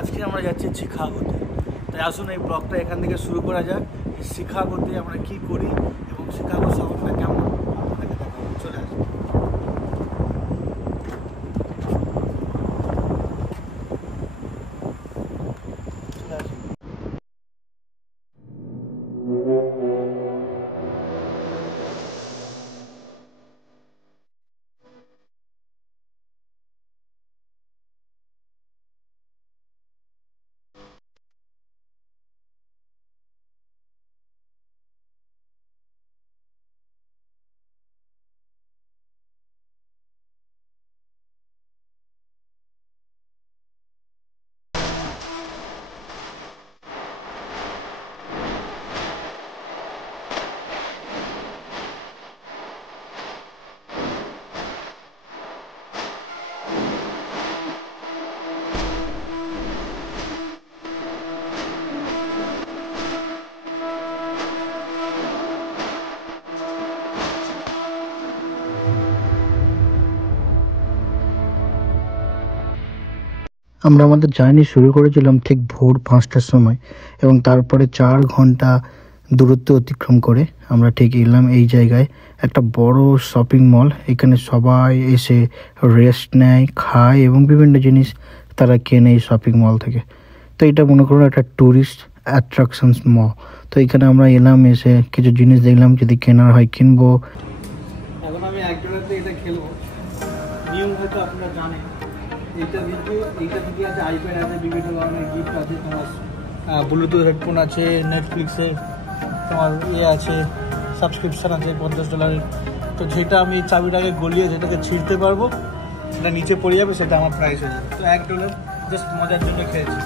আজকে আমরা যাচ্ছি শিকাগোতে। তাই আসুন এই ব্লগটা এখান থেকে শুরু করা যাক। শিকাগোতে আমরা কি করি এবং শিকাগো শহরটা কেমন আপনাদেরকে দেখাবো। চলে আসুন। আমরা আমাদের জার্নি শুরু করেছিলাম ঠিক ভোর 5টার সময় এবং তারপরে 4 ঘন্টা দূরত্ব অতিক্রম করে আমরা ঠিক এলাম এই জায়গায়। একটা বড় শপিং মল, এখানে সবাই এসে রেস্ট নেয়, খায় এবং বিভিন্ন জিনিস তারা কেনে এই শপিং মল থেকে। তো এটা মনে করুন একটা ট্যুরিস্ট অ্যাট্রাকশনস মল। তো এখানে আমরা এলাম, এসে কিছু জিনিস দেখলাম, যদি কেনার হয় কিনবো। এখন আমি $1 এটা খেলবো। নিয়ম হয়তো আপনারা জানেন, এইটা থেকে আছে আইপ্যাড আছে, বিভিন্ন ধরনের গিফট আছে, তোমার ব্লুটুথ হেডফোন আছে, নেটফ্লিক্সে তোমার আছে, সাবস্ক্রিপশান আছে $50। তো যেটা আমি চাবিটাকে গলিয়ে যেটাকে ছিঁড়তে পারবো, সেটা নিচে পড়ে যাবে, সেটা আমার প্রাইস হয়ে যাবে। তো $1 জাস্ট মজার জন্য খেয়েছি।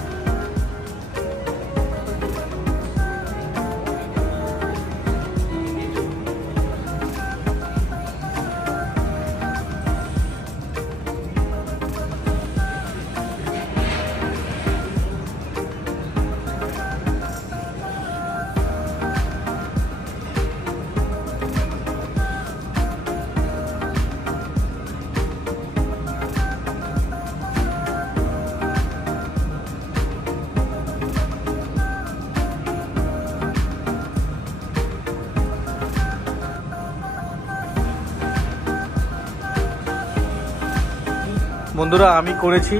বন্ধুরা, আমি করেছি,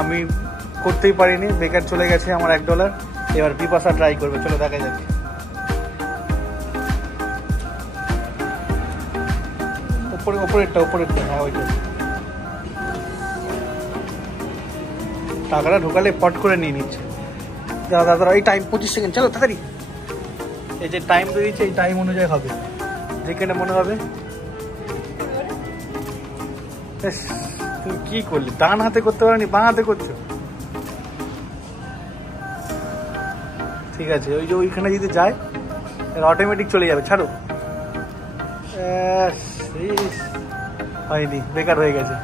আমি করতেই পারিনি, বেকার চলে গেছে আমার $1। এবার বিপাশা ট্রাই করবে, চলো দেখা যাক। ওপরেরটা হ্যাঁ ওইটা। টাকাটা ঢোকালে পট করে নিয়ে নিচ্ছে। দাদা এই টাইম 25 সেকেন্ড, চলো তাড়াতাড়ি। এই যে টাইম দিয়েছে, এই টাইম অনুযায়ী হবে, যেখানে মনে হবে। তুমি কি করলি? ডান হাতে করতে পারোনি, বাঁ হাতে করছো। ঠিক আছে, ওই যে ওইখানে যদি যায় অটোমেটিক চলে যাবে। ছাড়ো, হয়নি, বেকার হয়ে গেছে।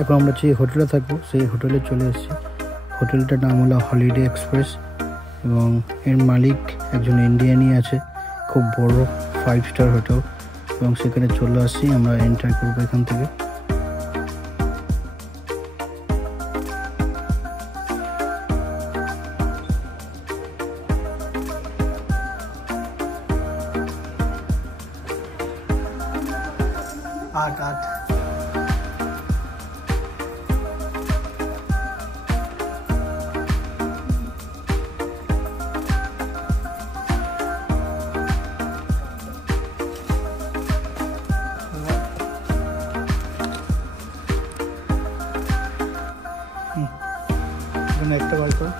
এখন আমরা যে হোটেলে থাকবো সেই হোটেলে চলে এসেছি। হোটেলটার নাম হলো হলিডে এক্সপ্রেস এবং এর মালিক একজন ইন্ডিয়ানই আছে। খুব বড় 5 স্টার হোটেল এবং সেখানে চলে আসছি। আমরা এন্টার করবো এখান থেকে। আট একটা বার করো।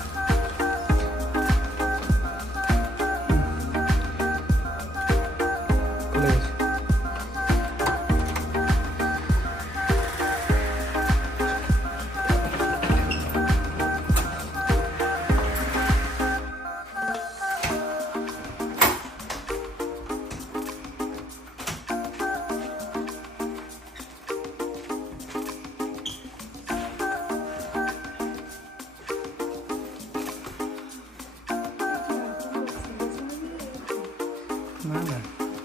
না না,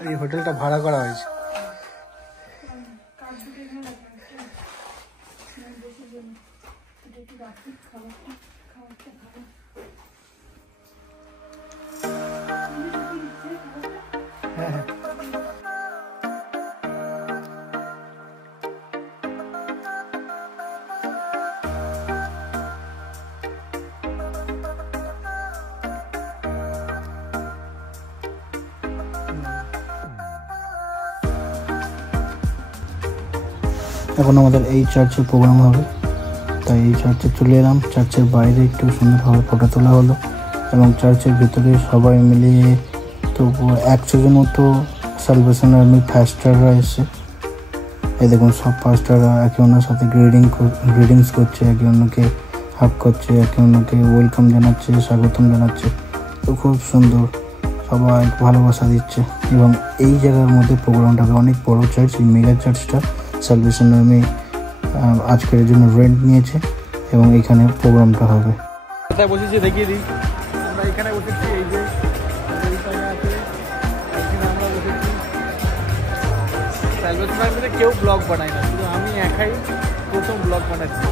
এই হোটেলটা ভাড়া করা হয়েছে। এখন আমাদের এই চার্চে প্রোগ্রাম হবে, তাই এই চার্চে চলে এলাম। চার্চের বাইরে একটু সুন্দরভাবে ফটো তোলা হলো এবং চার্চের ভিতরে সবাই মিলিয়ে তো 100 জন মতো সালভেশন আর্মি ফাস্টাররা এসে, এই দেখুন সব ফাস্টাররা একে অন্যের সাথে গ্রিডিংস করছে, একে অন্যকে হাগ করছে, একে অন্যকে ওয়েলকাম জানাচ্ছে, স্বাগতম জানাচ্ছে। তো খুব সুন্দর, সবাই ভালোবাসা দিচ্ছে। এবং এই জায়গার মধ্যে প্রোগ্রামটা হবে, অনেক বড় চার্চ, এই মেগা চার্চটা সালভেশন আর্মি আজকের জন্য রেন্ট নিয়েছে এবং এখানে প্রোগ্রামটা হবে। কোথায় বসেছি দেখিয়ে দিই। আমরা এখানে বসেছি, এই যে এইখানে আছে, এখানে আমরা বসেছি। সালভেশন আর্মিতে কেউ ব্লগ বানায় না, শুধু আমি একাই প্রথম ব্লগ বানাচ্ছি।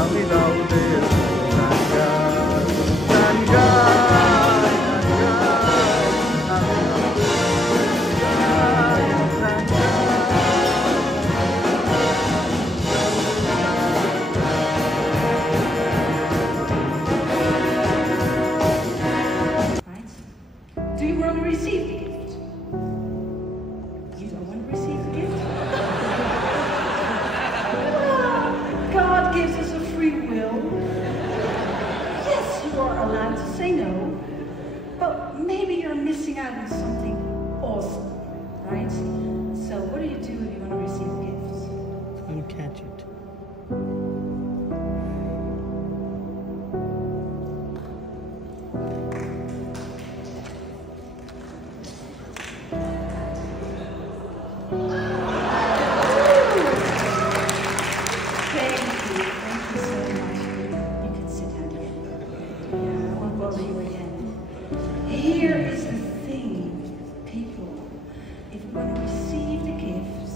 আমি দাউদের Do you want to receive the gift? You don't want to receive the gift? God gives us a free will. Yes, you are allowed to say no, but maybe you're missing out on something awesome, right? So what do you do if you want to receive a gift? I'll catch it. Here is the thing, people. If you want to receive the gifts,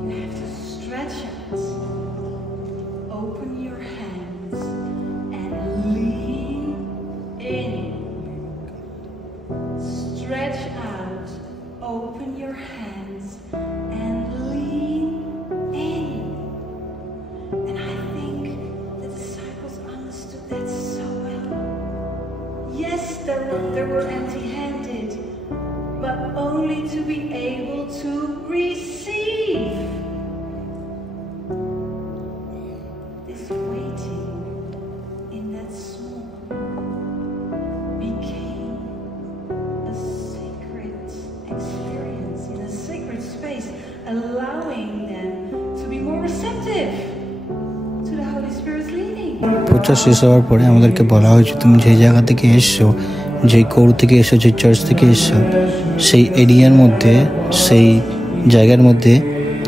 you have to stretch out, open your hands, and lean in. Stretch out, open your hands, and lean in. And I think the disciples understood that so well. Yes, they were empty-handed, but only to be able to receive. This waiting in that small became a sacred experience in a sacred space, allowing them to be more receptive to the Holy Spirit's leading. প্রচার শেষ হওয়ার পরে আমাদেরকে বলা হয়েছে, তুমি যে জায়গা থেকে এসছো, যে কোর থেকে এসো, যে চার্চ থেকে এসছো, সেই এরিয়ার মধ্যে, সেই জায়গার মধ্যে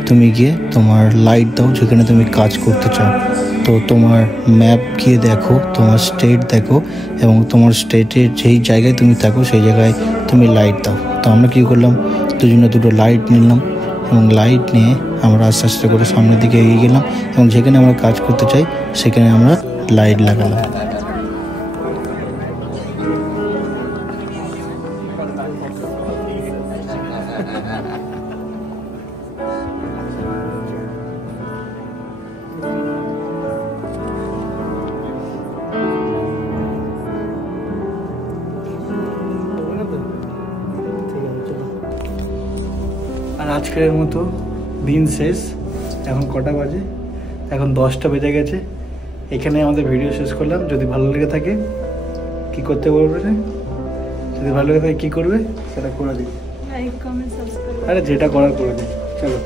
তুমি গিয়ে তোমার লাইট দাও যেখানে তুমি কাজ করতে চাও। তো তোমার ম্যাপ গিয়ে দেখো, তোমার স্টেট দেখো এবং তোমার স্টেটের যেই জায়গায় তুমি থাকো সেই জায়গায় তুমি লাইট দাও। তো আমরা কী করলাম, দুটো লাইট নিলাম এবং লাইট নিয়ে আমরা আস্তে আস্তে করে সামনের দিকে এগিয়ে গেলাম এবং যেখানে আমরা কাজ করতে চাই সেখানে আমরা লাইট লাগালাম। আর আজকের মতো দিন শেষ। এখন কটা বাজে? এখন 10টা বেজে গেছে। এখানে আমাদের ভিডিও শেষ করলাম। যদি ভালো লেগে থাকে কি করতে বলবে? যদি ভালো লেগে থাকে কী করবে সেটা করে দিই। Like, comment, subscribe. আরে যেটা করার করে দিই। চলো।